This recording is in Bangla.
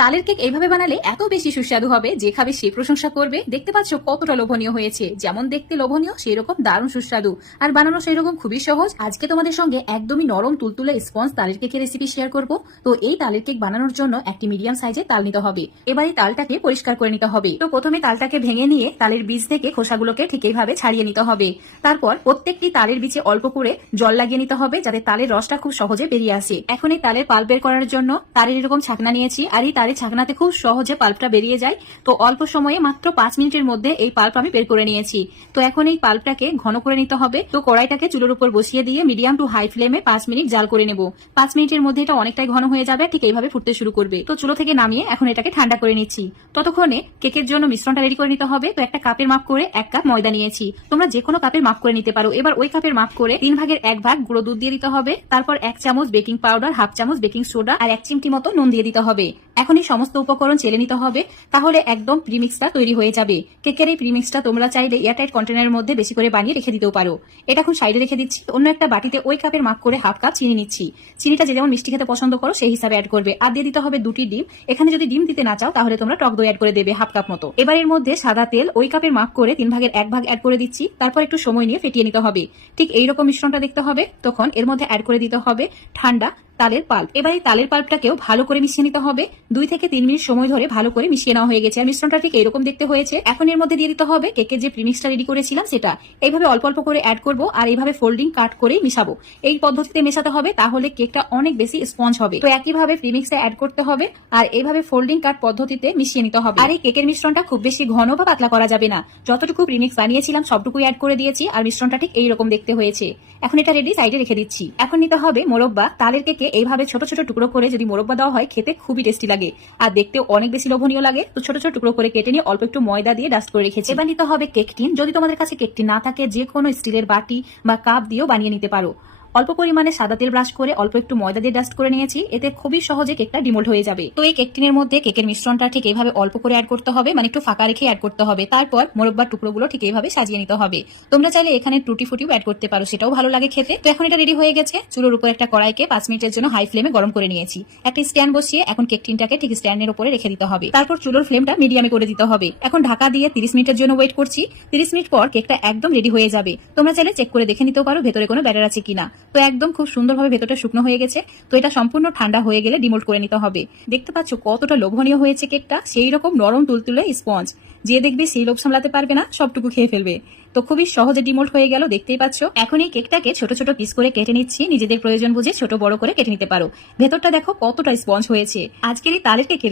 তালের কেক এইভাবে বানালে এত বেশি সুস্বাদু হবে যে খাবে সে প্রশংসা করবে। দেখতে পাচ্ছ কতটা লোভনীয় হয়েছে। যেমন দেখতে লোভনীয় সেই রকম দারুণ সুস্বাদু। আর বানানো সেই রকম খুবই সহজ। আজকে তোমাদের সঙ্গে একদমই নরম তুলতুলে স্পঞ্জ তালের কেকের রেসিপি শেয়ার করব। তো এই তালের কেক বানানোর জন্য একটি মিডিয়াম সাইজের তাল নিতে হবে। এবার এই তালটাকে পরিষ্কার করে নিতে হবে। তো প্রথমে তালটাকে ভেঙে নিয়ে তালের বীজ থেকে খোসাগুলোকে ঠিক এইভাবে ছাড়িয়ে নিতে হবে। তারপর প্রত্যেকটি তালের বীজে অল্প করে জল লাগিয়ে নিতে হবে যাতে তালের রসটা খুব সহজে বেরিয়ে আসে। এখন এই তালের পাল বের করার জন্য তালের এরকম ছাকনা নিয়েছি। আর এই তারের ছাকনাতে খুব সহজে পাল্পটা বেরিয়ে যায়। তো অল্প সময়ে মাত্র পাঁচ মিনিটের মধ্যে এই পাল্প আমি বের করে নিয়েছি। তো এখন এই পাল্পটাকে ঘন করে নিতে হবে। তো কড়াইটাকে চুলোর উপর বসিয়ে দিয়ে মিডিয়াম টু হাই ফ্লেমে পাঁচ মিনিট জাল করে নেব। পাঁচ মিনিটের মধ্যে এটা অনেকটাই ঘন হয়ে যাবে, ঠিক এইভাবে ফুটতে শুরু করবে। তো চুলো থেকে নামিয়ে এখন এটাকে ঠান্ডা করে নিচ্ছি। ততক্ষণে কেকের জন্য মিশ্রণটা রেডি করে নিতে হবে। তো একটা কাপের মাপ করে এক কাপ ময়দা নিয়েছি। তোমরা যে কোনো কাপের মাপ করে নিতে পারো। এবার ওই কাপের মাপ করে তিন ভাগের এক ভাগ গুঁড়ো দুধ দিয়ে দিতে হবে। তারপর এক চামচ বেকিং পাউডার, হাফ চামচ বেকিং সোডা আর এক চিমটি মতো নুন দিয়ে দিতে হবে। এখন এই সমস্ত উপকরণ চেলে নিতে হবে, তাহলে একদম প্রিমিক্সটা তৈরি হয়ে যাবে। কেকের এই প্রিমিক্সটা তোমরা চাইলে এয়ারটাইট কন্টেনারের মধ্যে বেশি করে বানিয়ে রেখে দিতেও পারো। এটা এখন সাইডে রেখে দিচ্ছি। অন্য একটা বাটিতে ওই কাপের মাপ করে হাফ কাপ চিনি নিচ্ছি। চিনিটা যে যেমন মিষ্টি খেতে পছন্দ করো, সেই হিসাবে অ্যাড করবে। আর দিয়ে দিতে হবে দুটি ডিম। এখানে যদি ডিম দিতে না চাও, তাহলে তোমরা টক দই অ্যাড করে দেবে হাফ কাপ মতো। এবার এর মধ্যে সাদা তেল ওই কাপের মাপ করে তিন ভাগের এক ভাগ অ্যাড করে দিচ্ছি। তারপর একটু সময় নিয়ে ফেটিয়ে নিতে হবে। ঠিক এইরকম মিশ্রণটা দেখতে হবে। তখন এর মধ্যে অ্যাড করে দিতে হবে ঠান্ডা তালের পাল্প। এবার এই তালের পাল্পটাকেও ভালো করে মিশিয়ে নিতে হবে। দুই থেকে তিন মিনিট সময় ধরে ভালো করে মিশিয়ে নেওয়া হয়ে গেছে। আর মিশ্রণটা ঠিক এরকম দেখতে হয়েছে। এখন এর মধ্যে দিয়ে দিতে হবে কেকের যে প্রিমিক্সটা রেডি করেছিলাম সেটা। এইভাবে অল্প অল্প করে অ্যাড করব আর এইভাবে ফোল্ডিং কাট করেই মিশাবো। এই পদ্ধতিতে মেশাতে হবে তাহলে কেকটা অনেক বেশি স্পঞ্জ হবে। তো একইভাবে প্রিমিক্সে অ্যাড করতে হবে আর এইভাবে ফোল্ডিং কাট পদ্ধতিতে মিশিয়ে নিতে হবে। আর এই কেকের মিশ্রণটা খুব বেশি ঘন বা পাতলা করা যাবে না। যতটুকু প্রিমিক্স বানিয়েছিলাম সবটুকুই অ্যাড করে দিয়েছি। আর মিশ্রণটা ঠিক এইরকম দেখতে হয়েছে। এখন এটা রেডি সাইডে রেখে দিচ্ছি। এখন নিতে হবে মোরব্বা তালের কেকে এইভাবে ছোট ছোট টুকরো করে যদি মোরব্বা দেওয়া হয়, খেতে খুবই টেস্টি লাগে। আর দেখতে অনেক বেশি লোভনীয় লাগে। তো ছোট ছোট টুকরো করে কেটে নিয়ে অল্প একটু ময়দা দিয়ে ডাস্ট করে রেখেছি। এবার নিতে হবে কেক টিন যদি তোমাদের কাছে কেক টিন না থাকে যে কোনো স্টিলের বাটি বা কাপ দিয়েও বানিয়ে নিতে পারো। অল্প পরিমাণে সাদা তেল ব্রাশ করে, অল্প একটু ময়দা দিয়ে ডাস্ট করে নিয়েছি। এতে খুবই সহজে কেকটা ডিমোল্ড হয়ে যাবে। তো এই কেক টিনের মধ্যে কেকের মিশ্রণটা ঠিক এইভাবে অল্প করে অ্যাড করতে হবে মানে একটু ফাঁকা রেখে অ্যাড করতে হবে। তারপর মোরব্বার টুকরোগুলো ঠিক এইভাবে সাজিয়ে নিতে হবে। তোমরা চাইলে এখানে টুটি ফুটিও অ্যাড করতে পারো, সেটাও ভালো লাগে খেতে। তো এখন এটা রেডি হয়ে গেছে। চুলোর উপর একটা কড়াইকে পাঁচ মিনিটের জন্য হাই ফ্লেমে গরম করে নিয়েছি। একটা স্ট্যান্ড বসিয়ে এখন কেক টিনটাকে ঠিক স্ট্যান্ডের উপরে রেখে দিতে হবে। তারপর চুলোর ফ্লেমটা মিডিয়ামে করে দিতে হবে। এখন ঢাকা দিয়ে তিরিশ মিনিটের জন্য ওয়েট করছি। তিরিশ মিনিট পর কেকটা একদম রেডি হয়ে যাবে। তোমরা চাইলে চেক করে দেখে নিতেও পারো ভেতরে কোনো ব্যাটার আছে কিনা। তো একদম খুব সুন্দরভাবে ভেতরটা শুকনো হয়ে গেছে। তো এটা সম্পূর্ণ ঠান্ডা হয়ে গেলে ডিমোল্ড করে নিতে হবে। দেখতে পাচ্ছ কতটা লোভনীয় হয়েছে কেকটা। সেই রকম নরম তুলতুলে স্পঞ্জ। যে দেখবে সেই লোভ সামলাতে পারবে না, সবটুকু খেয়ে ফেলবে। তো খুবই সহজে ডিমোল্ড হয়ে গেল, দেখতেই পাচ্ছ। এখন এই কেকটাকে ছোট ছোট পিস করে কেটে নিচ্ছি। নিজেদের প্রয়োজন বুঝে ছোট বড় করে কেটে নিতে পারো। ভেতরটা দেখো কতটা স্পঞ্জ হয়েছে। আজকের এই তালের কেকের